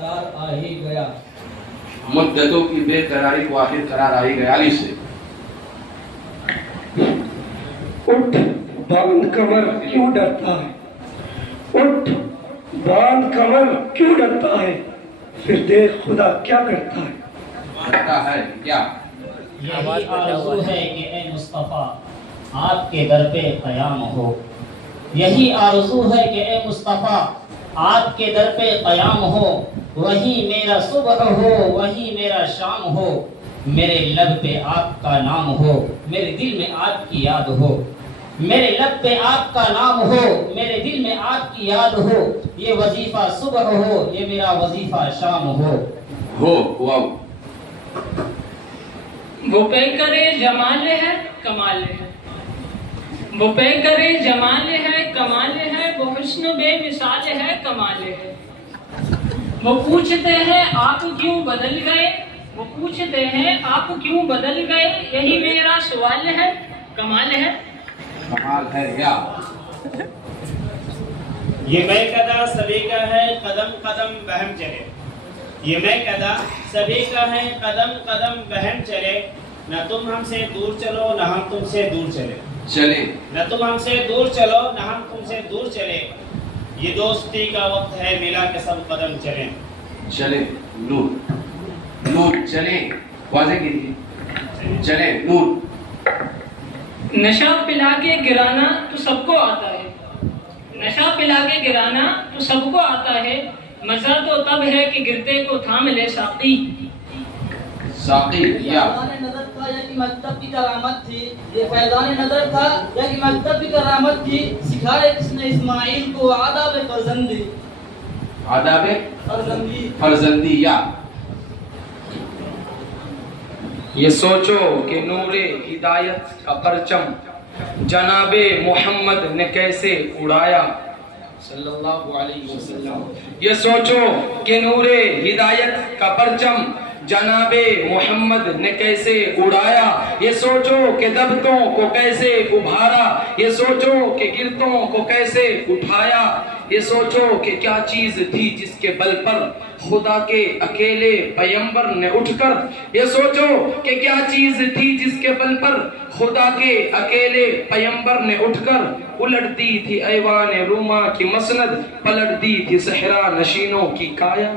قرار آ ہی گیا. مدتوں کی بے قراری کو آخر قرار آ ہی گیا. علی سے اٹھ باندھ کمر کیوں ڈرتا ہے؟ اٹھ باندھ کمر کیوں ڈرتا ہے؟ پھر دیکھ خدا کیا کرتا ہے. کرتا ہے کیا؟ یہی آرزو ہے کہ اے مصطفیٰ آپ کے در پہ قیام ہو. یہی آرزو ہے کہ اے مصطفیٰ آپ کے در پہ قیام ہو. وہی میرا صبح ہو وہی میرا شام ہو. میرے لب پہ آپ کا نام ہو میرے دل میں آپ کی یاد ہو. میرے لب پہ آپ کا نام ہو میرے دل میں آپ کی یاد ہو. یہ وظیفہ صبح ہو یہ میرا وظیفہ شام ہو. واو. وہ پہ کرے جمال ہے کمال ہے. وہ پہ کرے جمال ہے کمال ہے. وہ حسن بے مثال ہے کمال ہے. وہ پوچھتے ہیں آپ کیوں بدل گئے. وہ پوچھتے ہیں آپ کیوں بدل گئے. یہی میرا سوال ہے کمال ہے. کمال ہے یا یہ میں قدا سبھی کا ہے قدم قدم بہم چلے. یہ میں قدا سبھی کا ہے قدم قدم بہم چلے. نہ تم ہم سے دور چلو نہ ہم تم سے دور چلے. نہ تم ہم سے دور چلو نہ ہم تم سے دور چلے. یہ دوستی کا وقت ہے ملا کے سب قدم چلیں. نور چلے. واضح کیجیے. چلے نور. نشہ پلا کے گرانا تو سب کو آتا ہے. نشہ پلا کے گرانا تو سب کو آتا ہے. مزہ تو تب ہے کہ گرتے کو تھام لے ساقی. یا نظر تھا یا کہ مکتب کی کرامت تھی. یہ فیضان نظر تھا یا کہ مکتب کی کرامت تھی. سکھائے کس نے اسماعیل کو آداب فرزندی. آداب فرزندی یا یہ سوچو کہ نور ہدایت کا پرچم جناب محمد نے کیسے اڑایا صلی اللہ علیہ وسلم. یہ سوچو کہ نور ہدایت کا پرچم جناب محمد نے کیسے اڑایا. یہ سوچو کہ دبتوں کو کیسے ابھارا. یہ سوچو کہ گرتوں کو کیسے اٹھایا. یہ سوچو کہ کیا چیز تھی جس کے بل پر خدا کے اکیلے پیمبر نے اٹھ کر. یہ سوچو کہ کیا چیز تھی جس کے بل پر خدا کے اکیلے پیمبر نے اٹھ کر الٹ دی تھی ایوان روما کی مسند. پلٹ دی تھی صحرا نشینوں کی کایا.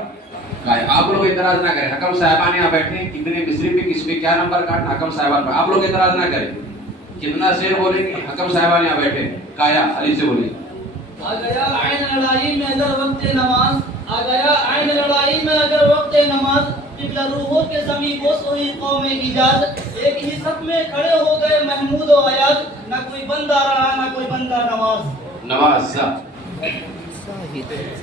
آپ لوگ اعتراض نہ کریں. حکم صاحبان یہاں بیٹھے ہیں. کتنے مصری پہ کس پہ کیا نمبر کاٹنا حکم صاحبان پہ. آپ لوگ اعتراض نہ کریں. کتنا شعر بولیں گے حکم صاحبان یہاں بیٹھے ہیں. کایا علی سے بولیے. آ گیا عین لڑائی میں اگر وقت نماز. آ گیا عین لڑائی میں اگر وقت نماز. قبلہ روحوں کے زمین بوس ہوئی قوم ایجاز. ایک ہی صف میں کھڑے ہو گئے محمود و ایاز. نہ کوئی بندہ رہا نہ کوئی بندہ نواز.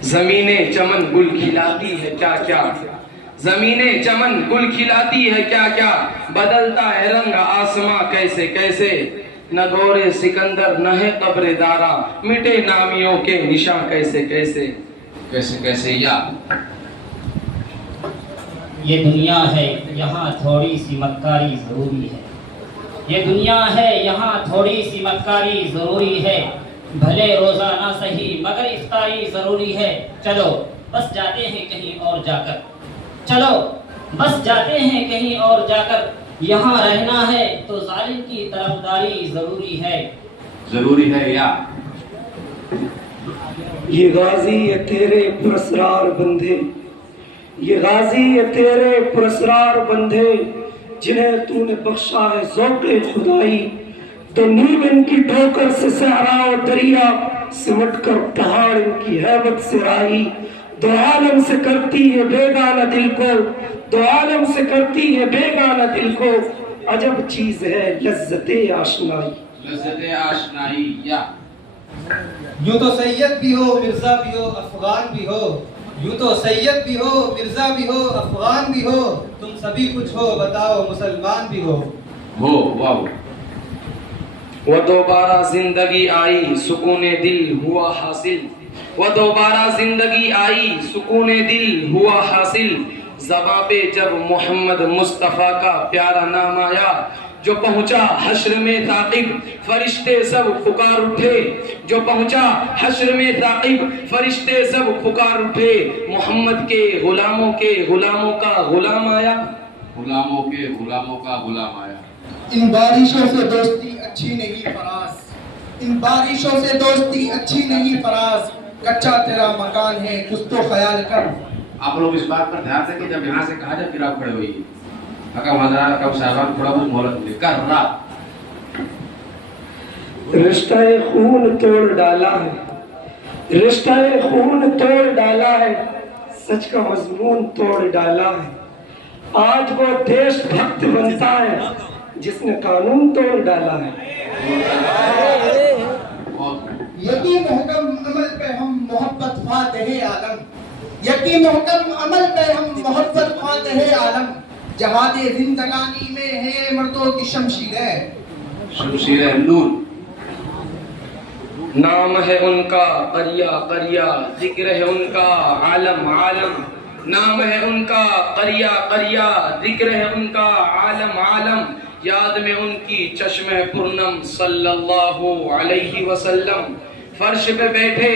زمین چمن گل کھلاتی ہے کیا کیا. زمین چمن گل کھلاتی ہے کیا کیا. بدلتا ہے رنگ آسماں کیسے کیسے. نہ دور سکندر نہ ہے قبر دارا. مٹے نامیوں کے نشاں کیسے کیسے. کیسے یا یہ دنیا ہے یہاں تھوڑی سی مکاری ضروری ہے. یہ دنیا ہے یہاں تھوڑی سی مکاری ضروری ہے. بھلے روزہ نہ صحیح مگر افطاری ضروری ہے. چلو بس جاتے ہیں کہیں اور جا کر. چلو بس جاتے ہیں کہیں اور جا کر. یہاں رہنا ہے تو ظالم کی طرفداری ضروری ہے. یا یہ غازی ہے تیرے پرسرار بندھے. یہ غازی ہے تیرے پرسرار بندھے. جنہیں تو نے بخشا ہے ذوق خدائی. تو نیم ان کی ٹھوکر سے صحرا و دریا. سمٹ کر پہاڑ ان کی ہیبت سے راہی. دو عالم سے کرتی ہے بیگانہ دل کو. دو عالم سے کرتی ہے بیگانہ دل کو. عجب چیز ہے لذت آشنائی. یا یوں تو سید بھی ہو مرزا بھی ہو افغان بھی ہو. یوں تو سید بھی ہو مرزا بھی ہو افغان بھی ہو. تم سبھی کچھ ہو بتاؤ مسلمان بھی ہو. واو. وہ دوبارہ زندگی آئی سکون دل ہوا حاصل. وہ دوبارہ زندگی آئی سکون دل ہوا حاصل. زباں پہ جب محمد مصطفیٰ کا پیارا نام آیا. جو پہنچا حشر میں ثاقب فرشتے سب پکار اٹھے، جو پہنچا حشر میں ثاقب فرشتے سب پکار اٹھے، محمد کے غلاموں کا غلام آیا، غلاموں کے غلاموں کا غلام آیا۔ ان بارشوں سے دوستی اچھی نہیں فراز، ان بارشوں سے دوستی اچھی نہیں فراز، کچا تیرا مکان ہے کچھ تو خیال کر۔ آپ لوگ اس بات پر دھیان دیں کہ جب یہاں سے کہا جائے پھر آپ کھڑے ہوئیے۔ حکم حضرات حکم صاحبان تھوڑا بہت مہلت دے کر رہا۔ رشتہ خون توڑ ڈالا ہے، رشتہ خون توڑ ڈالا ہے، سچ کا مضمون توڑ ڈالا ہے۔ آج وہ دیش بھکت بنتا ہے جس نے قانون توڑ ڈالا ہے۔ یقین محکم عمل پہ ہم محبت فاتح عالم، یقین محکم عمل پہ ہم محبت فاتح عالم، جہاد زندگانی میں ہے مردوں کی شمشیریں، شمشیر نور۔ نام ہے ان کا قریہ قریہ، ذکر ہے ان کا عالم عالم، نام ہے ان کا قریہ قریہ، ذکر ہے ان کا عالم عالم، یاد میں ان کی چشم پرنم صلی اللہ علیہ وسلم۔ فرش پہ بیٹھے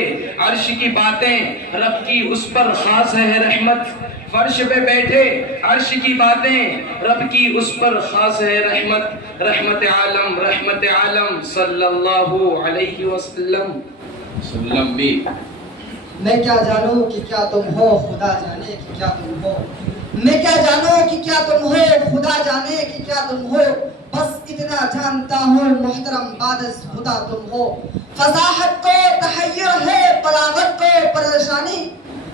عرش کی باتیں رب کی اس پر خاص ہے رحمت، فرش پہ بیٹھے عرش کی باتیں رب کی اس پر خاص ہے رحمت، رحمت عالم صلی اللہ علیہ وسلم۔ سلم بھی میں کیا جانوں کہ کیا تم ہو، خدا جانے کہ کیا تم ہو، میں کیا جانوں کہ کیا تم ہو، خدا جانے کہ کیا تم ہو، بس اتنا جانتا ہوں محترم بعد از خدا تم ہو۔ فصاحت کو تحیر ہے بلاغت کو پریشانی،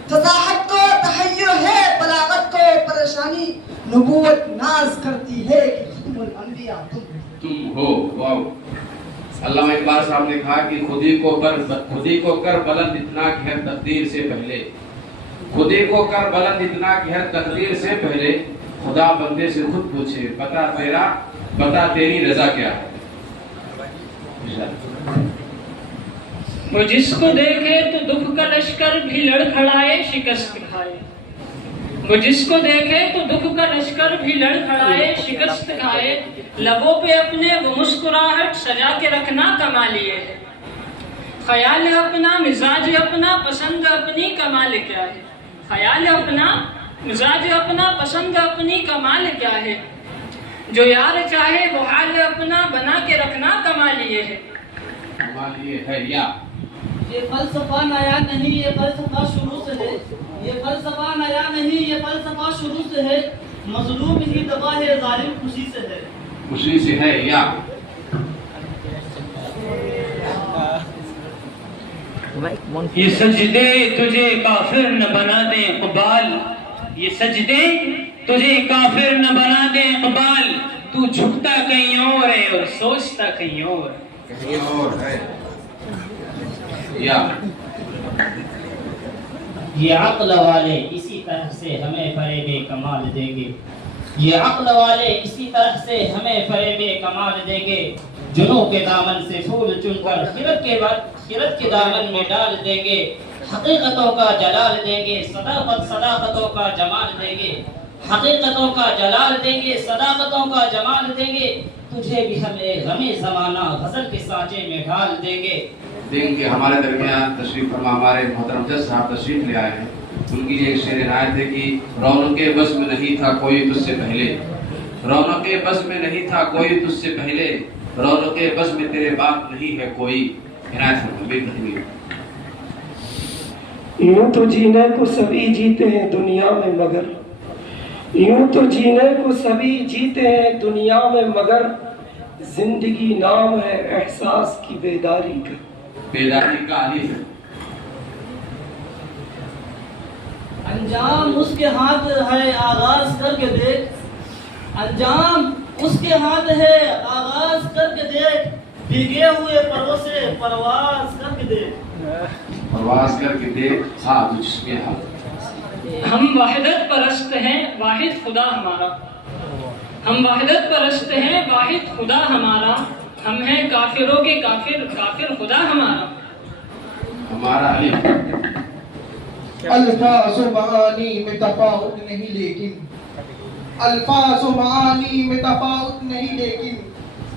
فصاحت کو تحیر ہے بلاغت کو پریشانی، نبوت ناز کرتی ہے کہ ختم الانبیاء تم ہو۔ واو۔ علامہ اقبال صاحب نے کہا کہ خودی کو کر بلند اتنا کہ ہے تقدیر سے پہلے، خودی کو کر بلند اتنا کہ ہے تقدیر سے پہلے، خدا بندے سے خود پوچھے بتا تیری رضا کیا ہے۔ وہ جس کو دیکھے تو دکھ کا لشکر بھی لڑ کھڑائے شکست کھائے، وہ جس کو دیکھے تو دکھ کا لشکر بھی لڑ کھڑائے شکست کھائے، لبوں پہ اپنے وہ مسکراہٹ سجا کے رکھنا کمال یہ ہے، خیال اپنا مزاج اپنا پسند اپنی کمال کیا ہے، خیال اپنا مزاج اپنا پسند اپنی کمال کیا ہے، جو یار چاہے وہ حال اپنا بنا کے رکھنا کمال یہ ہے۔ کمال یہ ہے یا یہ فلسفہ نیا نہیں، یہ فلسفہ شروع سے ہے، یہ فلسفہ نیا نہیں، یہ فلسفہ شروع سے ہے، مظلوم ہی دبا ہے ظالم خوشی سے ہے، خوشی سے ہے یا یہ سجدے تجھے کافر نہ بنا دیں اقبال، یہ سجدے تجھے کافر نہ بنا دیں اقبال، تو جھکتا کہیں اور ہے اور سوچتا کہیں اور ہے یا یہ عقل والے اسی طرح سے ہمیں فریب کمال دیں گے، یہ عقل والے اسی طرح سے ہمیں فریب کمال دیں گے، جنوں کے دامن سے پھول چن کر خیرت کے دامن میں ڈال دیں گے، حقیقتوں کا جلال دیں گے، صداقتوں کا جمال دیں گے، حقیقتوں کا جلال دیں گے، صداقتوں کا جمال دیں گے، تجھے بھی ہم غم زمانہ غزل کے سانچے میں ڈال دیں گے۔ دن کے ہمارے درمیان تشریف فرما ہمارے محترم جج صاحب تشریف لے آئے ہیں، ان کی ایک شعر عنایت ہے کہ رونق بس میں نہیں تھا کوئی تجھ سے پہلے، رونق بس میں نہیں تھا کوئی تجھ سے پہلے، رونق بس میں تیرے باپ نہیں ہے کوئی، عنایت فرما بے ختمی۔ یوں تو جینے کو سبھی جیتے ہیں دنیا میں مگر، یوں تو جینے کو سبھی جیتے ہیں دنیا میں مگر، زندگی نام ہے احساس کی بیداری کا، بیداری کا علی ہے۔ انجام اس کے ہاتھ ہے آغاز کر کے دیکھ، انجام اس کے ہاتھ ہے آغاز کر کے دیکھ، بھیگے ہوئے پروں سے پرواز کر کے دیکھ، پرواز کر کے دیکھ ہاں تجھ میں ہاتھ۔ ہم وحدت پرست ہیں واحد خدا ہمارا، ہم وحدت پرست ہیں واحد خدا ہمارا، ہم ہیں کافروں کے کافر کافر خدا ہمارا، ہمارا علی۔ الفاظ و معانی میں تفاوت نہیں لیکن الفاظ و معانی میں تفاوت نہیں، لیکن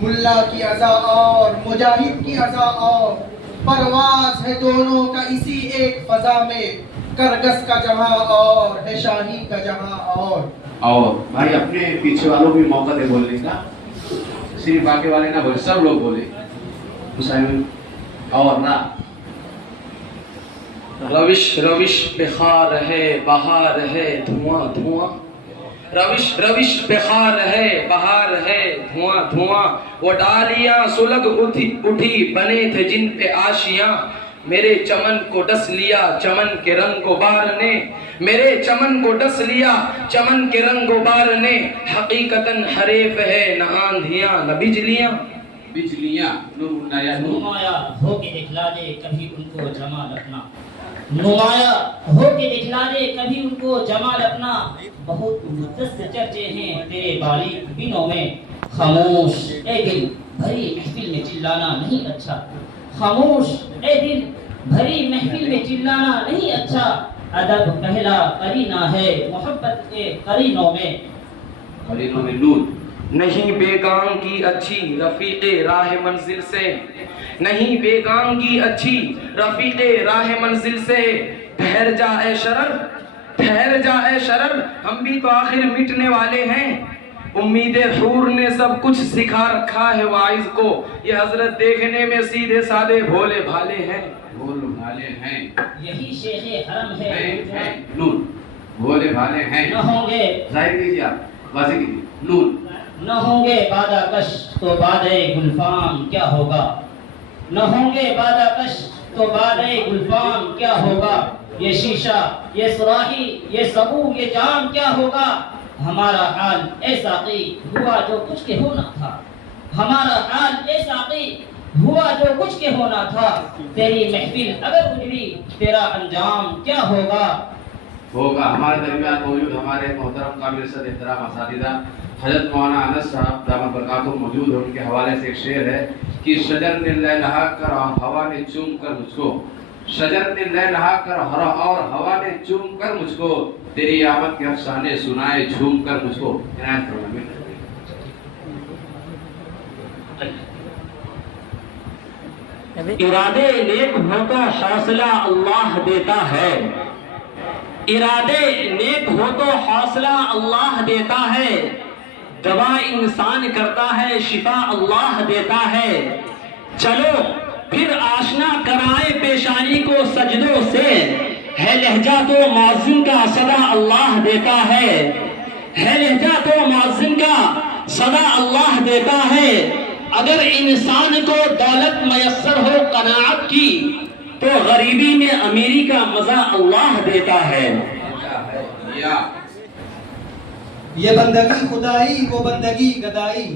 ملا کی اذا اور مجاہد کی اذا اور، پرواز ہے دونوں کا اسی ایک فضا میں، کرگس کا جہاں اور ہے شاہی کا جہاں اور بھائی اپنے پیچھے والوں بھی موقع دے بولنے کا، صرف آگے والے نہ بولے، سب لوگ بولے حسین اور نہ. روش روش بخار ہے بہار ہے دھواں دھواں، روش روش بخار ہے بہار ہے دھواں دھواں، وہ ڈالیاں سلگ اٹھی بنے تھے جن پہ آشیاں، میرے چمن کو ڈس لیا چمن کے رنگ و بار نے، میرے چمن کو ڈس لیا چمن کے رنگ و بار نے، حقیقتاً حریف ہے نہ آندھیاں نہ بجلیاں. بجلیاں نمایاں ہو کے دکھلا دے کبھی ان کو جمال اپنا، نمایاں ہو کے دکھلا دے کبھی ان کو جمال اپنا، بہت مقدس چرچے ہیں تیرے باریک بینوں میں، خاموش اے دل بھری محفل میں چلانا نہیں اچھا، خاموش اے دل بھری محفل میں چلانا نہیں اچھا، ادب پہلا قرینہ ہے محبت کے قرینوں میں. قرینوں میں نور نہیں بیگان کی اچھی رفیق راہ منزل سے، نہیں بیگان کی اچھی رفیق راہ منزل سے، ٹھہر جا اے شرر ٹھہر جا اے شرر، ہم بھی تو آخر مٹنے والے ہیں، امید حور نے سب کچھ سکھا رکھا ہے واعظ کو، یہ حضرت دیکھنے میں سیدھے سادے بھولے بھالے ہیں، بھولے بھالے ہیں، یہی شیخ حرم ہے نور بھولے بھالے ہیں. نہ ہوں گے ظاہر کیجیے آپ، واضح کیجیے نور. نہ ہوں گے بادہ کش تو بادہ گلفام کیا ہوگا، نہ ہوں گے بادہ کش تو بادہ گلفام کیا ہوگا، یہ شیشہ یہ سراہی یہ سبو یہ جام کیا ہوگا، ہمارا حال اے ساقی ہوا جو کچھ کے ہونا تھا، ہمارا حال اے ساقی ہوا جو کچھ کے ہونا تھا، تیری محفل اگر اجڑی تیرا انجام کیا ہوگا. ہمارے درمیان موجود ہمارے محترم قابل صد احترام اساتذہ حضرت مولانا انس صاحب دامت برکاتہ موجود ہیں، ان کے حوالے سے ایک شعر ہے کہ شجر نے لہلہا کر اور ہوا نے چوم کر مجھ کو، شجر نے لہلہا کر اور ہوا نے چوم کر مجھ کو، تیری آمد کے افسانے سنائے جھوم کر مجھ کو. عنایت فرمائیں. ارادے نیک ہو تو حوصلہ اللہ دیتا ہے، ارادے نیک ہو تو حوصلہ اللہ دیتا ہے، دوا انسان کرتا ہے شفا اللہ دیتا ہے، چلو پھر آشنا کرائے پیشانی کو سجدوں سے، ہے لہجہ تو معزن کا صدا اللہ دیتا ہے لہجہ تو معزن کا صدا اللہ دیتا ہے، اگر انسان کو دولت میسر ہو قناعت کی تو غریبی میں امیری کا مزہ اللہ دیتا ہے. یہ بندگی خدائی وہ بندگی گدائی،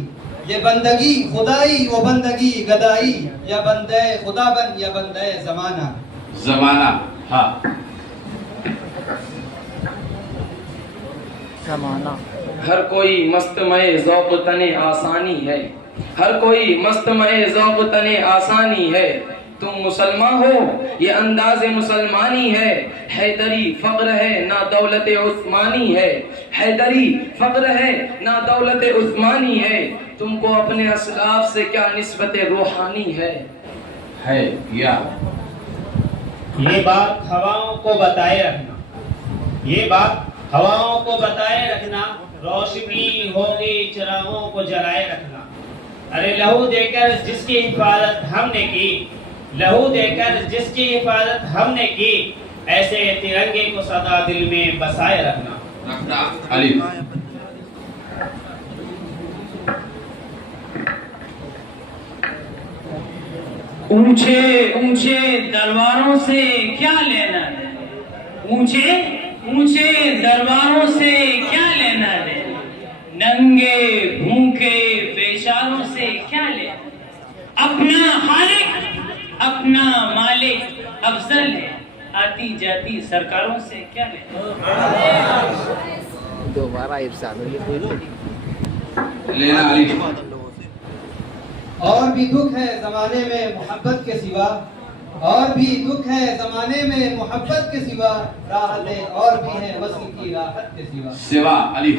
یہ بندگی خدائی وہ بندگی گدائی، یا بندے خدا بن یا بندے زمانہ. زمانہ ہاں ہر کوئی مستمع ذوق تنے آسانی ہے، ہر کوئی مستمع ذوق تنے آسانی ہے، تم مسلمان ہو یہ انداز مسلمانی ہے، حیدری فقر ہے نہ دولت عثمانی ہے، حیدری فقر ہے نہ دولت عثمانی ہے، تم کو اپنے اسلاف سے کیا نسبت روحانی ہے. یا یہ بات ہواؤں کو بتائے رکھنا، یہ بات ہواؤں کو بتائے رکھنا، روشنی ہوگی چراغوں کو جلائے رکھنا. ارے لہو دے کر جس کی حفاظت ہم نے کی، لہو دے کر جس کی حفاظت ہم نے کی، ایسے ترنگے کو سدا دل میں بسائے رکھنا. الف اونچے اونچے درباروں سے کیا لینا ہے، اونچے اونچے درباروں سے کیا لینا ہے، ننگے بھوکے بیچاروں سے کیا لینا، اپنا خالق اپنا مالک افضل ہے، آتی جاتی سرکاروں سے کیا لینا. لینا علی. اور بھی دکھ ہے زمانے میں محبت کے سوا، اور بھی دکھ ہے زمانے میں محبت کے سوا، راحتیں اور بھی ہیں وصل کی راحت کے سوا. سوا الف